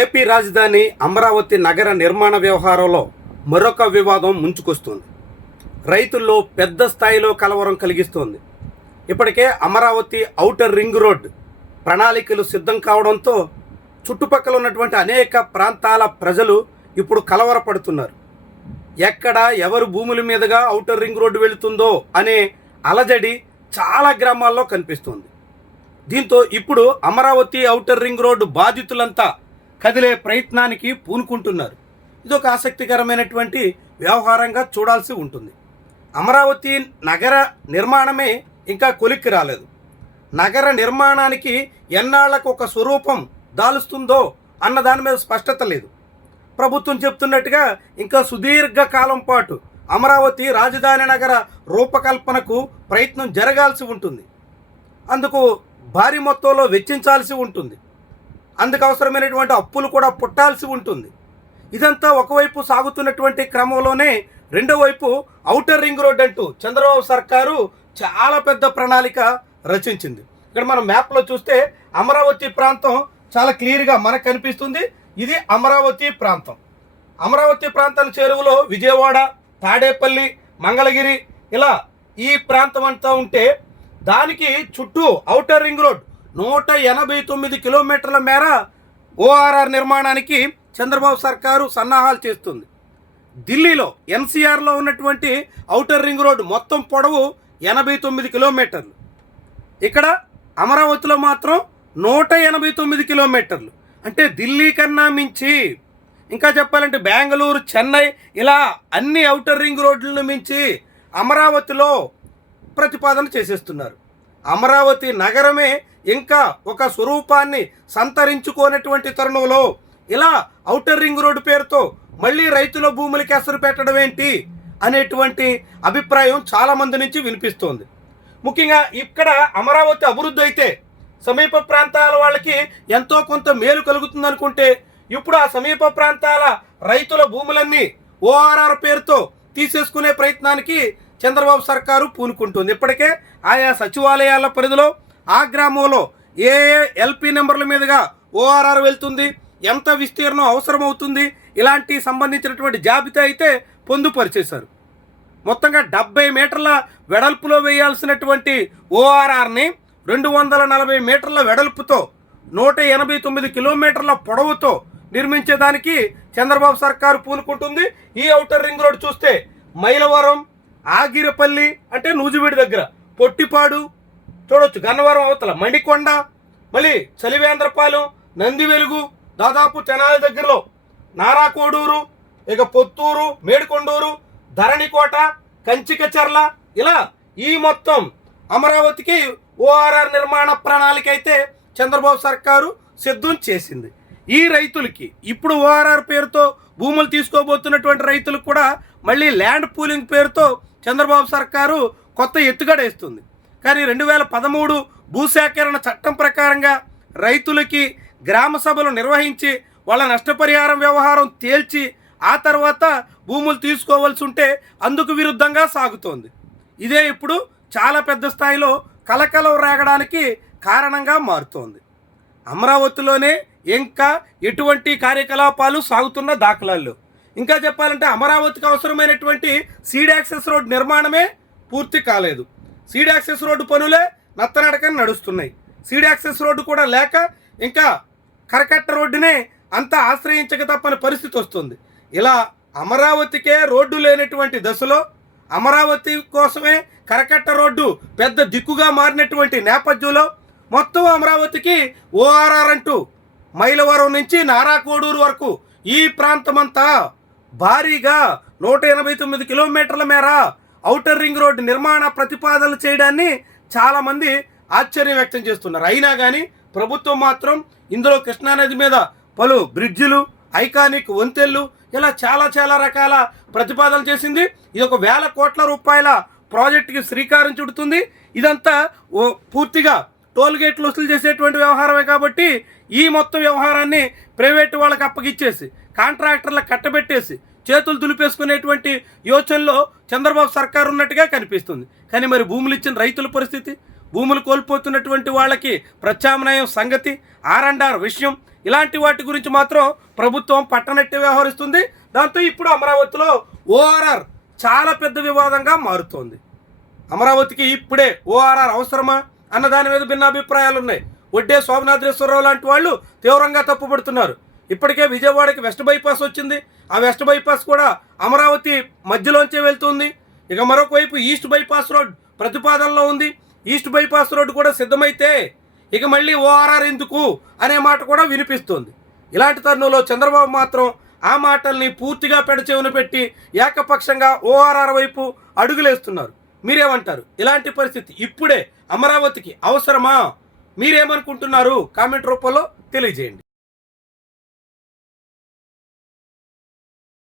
AP రాజధాని అమరావతి నగర నిర్మాణ వ్యవహారంలో మరొక వివాదం ముంచుకొస్తుంది. రైతుల్లో పెద్ద స్థాయిలో కలవరం కలిగిస్తోంది. ఇప్పటికే అమరావతి ఔటర్ రింగ్ రోడ్ ప్రణాళికలు సిద్ధం కావడంతో చుట్టుపక్కల ఉన్నటువంటి అనేక ప్రాంతాల ప్రజలు ఇప్పుడు కలవరపడుతున్నారు. ఎక్కడ ఎవరు భూముల మీదుగా ఔటర్ రింగ్ రోడ్డు వెళుతుందో అనే అలజడి చాలా గ్రామాల్లో కనిపిస్తుంది. దీంతో ఇప్పుడు అమరావతి ఔటర్ రింగ్ రోడ్డు బాధితులంతా కదిలే ప్రయత్నానికి పూనుకుంటున్నారు. ఇదొక ఆసక్తికరమైనటువంటి వ్యవహారంగా చూడాల్సి ఉంటుంది. అమరావతి నగర నిర్మాణమే ఇంకా కొలిక్కి రాలేదు. నగర నిర్మాణానికి ఎన్నాళ్లకు ఒక స్వరూపం దాలుస్తుందో అన్న దాని మీద స్పష్టత లేదు. ప్రభుత్వం చెప్తున్నట్టుగా ఇంకా సుదీర్ఘ కాలం పాటు అమరావతి రాజధాని నగర రూపకల్పనకు ప్రయత్నం జరగాల్సి ఉంటుంది. అందుకు భారీ మొత్తంలో వెచ్చించాల్సి ఉంటుంది. అందుకు అవసరమైనటువంటి అప్పులు కూడా పుట్టాల్సి ఉంటుంది. ఇదంతా ఒకవైపు సాగుతున్నటువంటి క్రమంలోనే రెండో వైపు ఔటర్ రింగ్ రోడ్ అంటూ చంద్రబాబు సర్కారు చాలా పెద్ద ప్రణాళిక రచించింది. ఇక్కడ మనం మ్యాప్లో చూస్తే అమరావతి ప్రాంతం చాలా క్లియర్గా మనకు కనిపిస్తుంది. ఇది అమరావతి ప్రాంతం. అమరావతి ప్రాంతం చెరువులో విజయవాడ, తాడేపల్లి, మంగళగిరి ఇలా ఈ ప్రాంతం అంతా ఉంటే దానికి చుట్టూ ఔటర్ రింగ్ రోడ్ 189 కిలోమీటర్ల మేర ఓఆర్ఆర్ నిర్మాణానికి చంద్రబాబు సర్కారు సన్నాహాలు చేస్తుంది. ఢిల్లీలో ఎన్సీఆర్లో ఉన్నటువంటి ఔటర్ రింగ్ రోడ్ మొత్తం పొడవు 89 కిలోమీటర్లు. ఇక్కడ అమరావతిలో మాత్రం 189 కిలోమీటర్లు. అంటే ఢిల్లీ కన్నా మించి, ఇంకా చెప్పాలంటే బెంగళూరు, చెన్నై ఇలా అన్ని ఔటర్ రింగ్ రోడ్లను మించి అమరావతిలో ప్రతిపాదన చేసేస్తున్నారు. అమరావతి నగరమే ఇంకా ఒక స్వరూపాన్ని సంతరించుకోనటువంటి తరుణంలో ఇలా ఔటర్ రింగ్ రోడ్డు పేరుతో మళ్ళీ రైతుల భూములకి ఎసరు పెట్టడం ఏంటి అనేటువంటి అభిప్రాయం చాలా మంది నుంచి వినిపిస్తోంది. ముఖ్యంగా ఇక్కడ అమరావతి అభివృద్ధి అయితే సమీప ప్రాంతాల వాళ్ళకి ఎంతో కొంత మేలు కలుగుతుంది అనుకుంటే, ఇప్పుడు ఆ సమీప ప్రాంతాల రైతుల భూములన్నీ ఓఆర్ఆర్ పేరుతో తీసేసుకునే ప్రయత్నానికి చంద్రబాబు సర్కారు పూనుకుంటుంది. ఇప్పటికే ఆయా సచివాలయాల పరిధిలో ఆ గ్రామంలో ఏ ఎల్పీ నెంబర్ల మీదుగా ఓఆర్ఆర్ వెళ్తుంది, ఎంత విస్తీర్ణం అవసరమవుతుంది, ఇలాంటి సంబంధించినటువంటి జాబితా అయితే పొందుపరిచేశారు. మొత్తంగా 70 మీటర్ల వెడల్పులో వేయాల్సినటువంటి ఓఆర్ఆర్ని 240 మీటర్ల వెడల్పుతో 189 కిలోమీటర్ల పొడవుతో నిర్మించేదానికి చంద్రబాబు సర్కారు పూనుకుంటుంది. ఈ ఔటర్ రింగ్ రోడ్ చూస్తే మైలవరం, ఆగిరిపల్లి అంటే నూజివీడు దగ్గర, పొట్టిపాడు చూడొచ్చు, గన్నవరం అవతల మణికొండ, మళ్ళీ చలివేంద్రపాలెం, నందివెలుగు, దాదాపు తెనాలి దగ్గరలో నారాకోడూరు, ఇక పొత్తూరు, మేడికొండూరు, ధరణికోట, కంచికచర్ల ఇలా ఈ మొత్తం అమరావతికి ఓఆర్ఆర్ నిర్మాణ ప్రణాళిక అయితే చంద్రబాబు సర్కారు సిద్ధం చేసింది. ఈ రైతులకి ఇప్పుడు ఓఆర్ఆర్ పేరుతో భూములు తీసుకోబోతున్నటువంటి రైతులకు కూడా మళ్ళీ ల్యాండ్ పూలింగ్ పేరుతో చంద్రబాబు సర్కారు కొత్త ఎత్తుగడేస్తుంది. కానీ 2013 భూసేకరణ చట్టం ప్రకారంగా రైతులకి గ్రామ సభలు నిర్వహించి వాళ్ళ నష్టపరిహారం వ్యవహారం తేల్చి ఆ తర్వాత భూములు తీసుకోవాల్సి ఉంటే అందుకు విరుద్ధంగా సాగుతోంది. ఇదే ఇప్పుడు చాలా పెద్ద స్థాయిలో కలకలం రేగడానికి కారణంగా మారుతోంది. అమరావతిలోనే ఇంకా ఎటువంటి కార్యకలాపాలు సాగుతున్న దాఖలాలు. ఇంకా చెప్పాలంటే అమరావతికి అవసరమైనటువంటి సీడ్ యాక్సెస్ రోడ్ నిర్మాణమే పూర్తి కాలేదు. సీడ్ యాక్సెస్ రోడ్డు పనులే నత్తనడకని నడుస్తున్నాయి. సీడ్ యాక్సెస్ రోడ్డు కూడా లేక ఇంకా కరకట్ట రోడ్డునే అంతా ఆశ్రయించక తప్పని పరిస్థితి వస్తుంది. ఇలా అమరావతికే రోడ్డు లేనటువంటి దశలో అమరావతి కోసమే కరకట్ట రోడ్డు పెద్ద దిక్కుగా మారినటువంటి నేపథ్యంలో మొత్తం అమరావతికి ఓఆర్ఆర్ అంటూ మైలవరం నుంచి నారాకోడూరు వరకు ఈ ప్రాంతమంతా భారీగా 189 కిలోమీటర్ల మేర ఔటర్ రింగ్ రోడ్డు నిర్మాణ ప్రతిపాదనలు చేయడాన్ని చాలామంది ఆశ్చర్యం వ్యక్తం చేస్తున్నారు. అయినా కానీ ప్రభుత్వం మాత్రం ఇందులో కృష్ణానది మీద పలు బ్రిడ్జిలు, ఐకానిక్ వంతెళ్ళు ఇలా చాలా రకాల ప్రతిపాదనలు చేసింది. ఇది ఒక 1000 కోట్ల రూపాయల ప్రాజెక్టుకి శ్రీకారం చుడుతుంది. ఇదంతా పూర్తిగా టోల్ గేట్లు వసూలు చేసేటువంటి వ్యవహారమే కాబట్టి ఈ మొత్తం వ్యవహారాన్ని ప్రైవేటు వాళ్ళకి అప్పగిచ్చేసి కాంట్రాక్టర్లకు కట్టబెట్టేసి చేతులు దులిపేసుకునేటువంటి యోచనలో చంద్రబాబు సర్కారు ఉన్నట్టుగా కనిపిస్తుంది. కానీ మరి భూములు ఇచ్చిన రైతుల పరిస్థితి, భూములు కోల్పోతున్నటువంటి వాళ్ళకి ప్రత్యామ్నాయం సంగతి, R&R విషయం ఇలాంటి వాటి గురించి మాత్రం ప్రభుత్వం పట్టనట్టే వ్యవహరిస్తుంది. దాంతో ఇప్పుడు అమరావతిలో ఓఆర్ఆర్ చాలా పెద్ద వివాదంగా మారుతోంది. అమరావతికి ఇప్పుడే ఓఆర్ఆర్ అవసరమా అన్న దాని మీద భిన్నాభిప్రాయాలు ఉన్నాయి. ఒడ్డే శోభనాద్రేశ్వరరావు లాంటి వాళ్ళు తీవ్రంగా తప్పుపడుతున్నారు. ఇప్పటికే విజయవాడకి వెస్ట్ బైపాస్ వచ్చింది. ఆ వెస్ట్ బైపాస్ కూడా అమరావతి మధ్యలోంచే వెళ్తుంది. ఇక మరొక వైపు ఈస్ట్ బైపాస్ రోడ్ ప్రతిపాదనలో ఉంది. ఈస్ట్ బైపాస్ రోడ్డు కూడా సిద్ధమైతే ఇక మళ్ళీ ఓఆర్ఆర్ ఎందుకు అనే మాట కూడా వినిపిస్తుంది. ఇలాంటి తరుణంలో చంద్రబాబు మాత్రం ఆ మాటల్ని పూర్తిగా పెడచెవిన పెట్టి ఏకపక్షంగా ఓఆర్ఆర్ వైపు అడుగులేస్తున్నారు. మీరేమంటారు? ఇలాంటి పరిస్థితి ఇప్పుడే అమరావతికి అవసరమా? మీరేమనుకుంటున్నారు? కామెంట్ రూపంలో తెలియజేయండి.